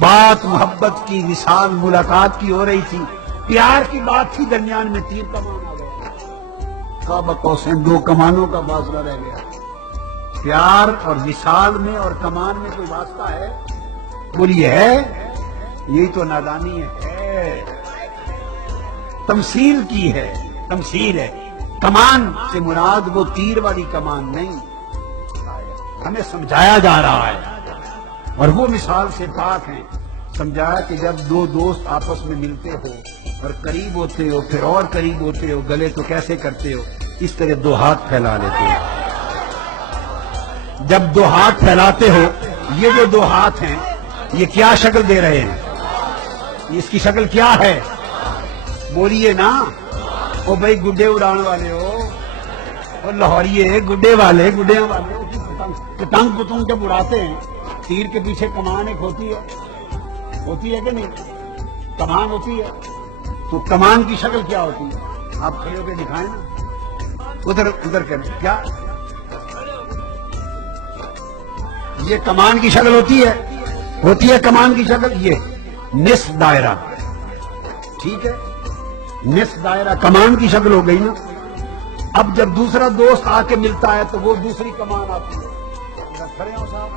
بات محبت کی، وصال ملاقات کی ہو رہی تھی، پیار کی بات تھی، درمیان میں تیر کمان آ گیا، قاب قوسین دو کمانوں کا فاصلہ رہ گیا۔ پیار اور وصال میں اور کمان میں کوئی واسطہ ہے؟ بولیے ہے؟ یہی تو نادانی ہے، تمثیل کی ہے، تمثیل ہے۔ کمان سے مراد وہ تیر والی کمان نہیں، ہمیں سمجھایا جا رہا ہے اور وہ مثال سے پاک ہیں۔ سمجھایا کہ جب دو دوست آپس میں ملتے ہو اور قریب ہوتے ہو، پھر اور قریب ہوتے ہو، گلے تو کیسے کرتے ہو؟ اس طرح دو ہاتھ پھیلا لیتے ہو۔ جب دو ہاتھ پھیلاتے ہو، یہ جو دو ہاتھ ہیں یہ کیا شکل دے رہے ہیں؟ اس کی شکل کیا ہے؟ بولیے نا۔ او بھائی گڈے اڑان والے ہو، اور لاہوریے گڈے والے، گڈیاں والے پتنگ پتنگ جب اڑاتے ہیں، تیر کے پیچھے کمان ایک ہوتی ہے کہ نہیں؟ کمان ہوتی ہے، تو کمان کی شکل کیا ہوتی ہے؟ آپ کھڑے ہو کے دکھائیں نا، ادھر کریں کیا؟ یہ کمان کی شکل ہوتی ہے کمان کی شکل، یہ نصف دائرہ، ٹھیک ہے، نصف دائرہ کمان کی شکل ہو گئی نا۔ اب جب دوسرا دوست آ کے ملتا ہے تو وہ دوسری کمان آتی ہے۔ کھڑے ہو صاحب،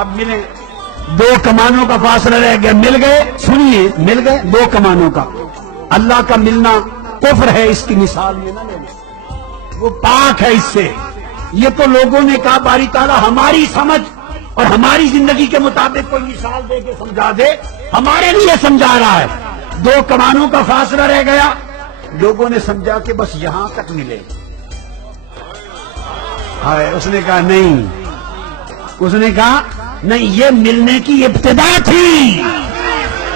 اب ملے، دو کمانوں کا فاصلہ رہ گیا، مل گئے، سنیے، مل گئے دو کمانوں کا۔ اللہ کا ملنا کفر ہے، اس کی مثال میں نہ لینا، وہ پاک ہے اس سے۔ یہ تو لوگوں نے کہا باری تعالیٰ ہماری سمجھ اور ہماری زندگی کے مطابق کوئی مثال دے کے سمجھا دے، ہمارے لیے سمجھا رہا ہے۔ دو کمانوں کا فاصلہ رہ گیا، لوگوں نے سمجھا کہ بس یہاں تک ملے۔ اس نے کہا نہیں، اس نے کہا نہیں، یہ ملنے کی ابتدا تھی،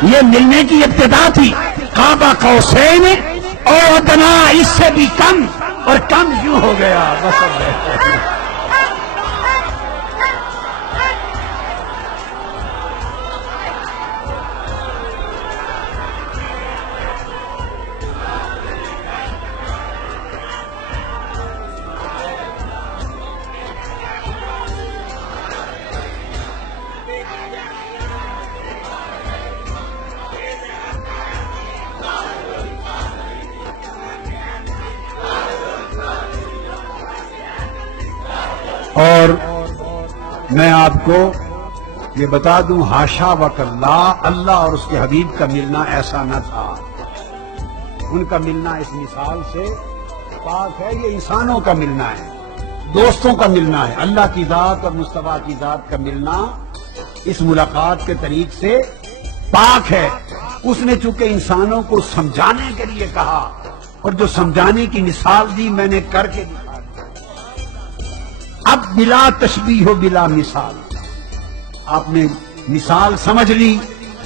یہ ملنے کی ابتدا تھی۔ قاب قوسین اور ادنا، اس سے بھی کم، اور کم کیوں ہو گیا؟ بس اور میں آپ کو یہ بتا دوں، حاشا وکلا، اللہ اور اس کے حبیب کا ملنا ایسا نہ تھا۔ ان کا ملنا اس مثال سے پاک ہے، یہ انسانوں کا ملنا ہے، دوستوں کا ملنا ہے۔ اللہ کی ذات اور مصطفیٰ کی ذات کا ملنا اس ملاقات کے طریق سے پاک ہے۔ اس نے چونکہ انسانوں کو سمجھانے کے لیے کہا، اور جو سمجھانے کی مثال دی میں نے کر کے دکھا۔ اب بلا تشبیہ و بلا مثال، آپ نے مثال سمجھ لی،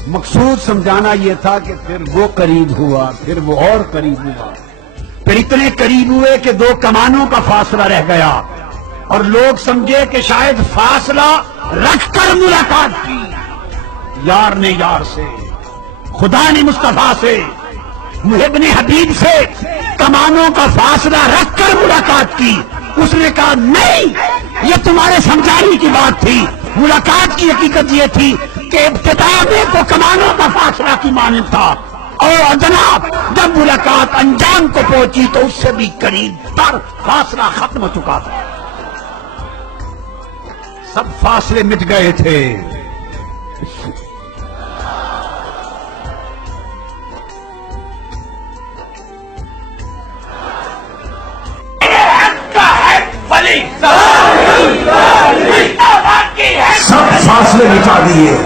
مقصود سمجھانا یہ تھا کہ پھر وہ قریب ہوا، پھر وہ اور قریب ہوا، پھر اتنے قریب ہوئے کہ دو کمانوں کا فاصلہ رہ گیا، اور لوگ سمجھے کہ شاید فاصلہ رکھ کر ملاقات کی۔ یار نے یار سے، خدا نے مصطفیٰ سے، محب نے حبیب سے کمانوں کا فاصلہ رکھ کر ملاقات کی۔ اس نے کہا نہیں، یہ تمہارے سمجھانے کی بات تھی، ملاقات کی حقیقت یہ تھی کہ ابتدا میں تو کمانوں کا فاصلہ کی مانند تھا، اور جناب جب ملاقات انجام کو پہنچی تو اس سے بھی قریب تر فاصلہ ختم ہو چکا تھا، سب فاصلے مٹ گئے تھے۔ سب فاصلے مٹا دیے،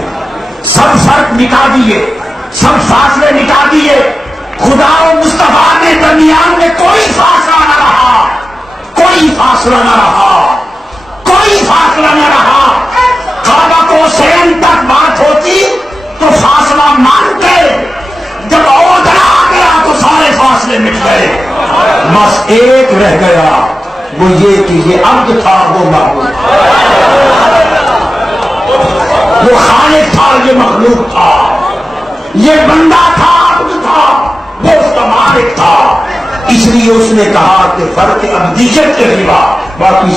سب فرق مٹا دیے، سب فاصلے مٹا دیے۔ خدا و مصطفیٰ کے درمیان میں کوئی فاصلہ نہ رہا، کوئی فاصلہ نہ رہا، کوئی فاصلہ نہ رہا۔ قاب قوسین تک بات ہوتی تو فاصلہ مان گئے، جب اوردنا آ گیا تو سارے فاصلے مٹ گئے، بس ایک رہ گیا، وہ یہ کہ یہ عبد تھا، وہ معبود، وہ خالق تھا، یہ مخلوق تھا، یہ بندہ تھا، عبد تھا، وہ اس کا مالک تھا۔ اس لیے اس نے کہا کہ فرق ابدیت کے سوا باقی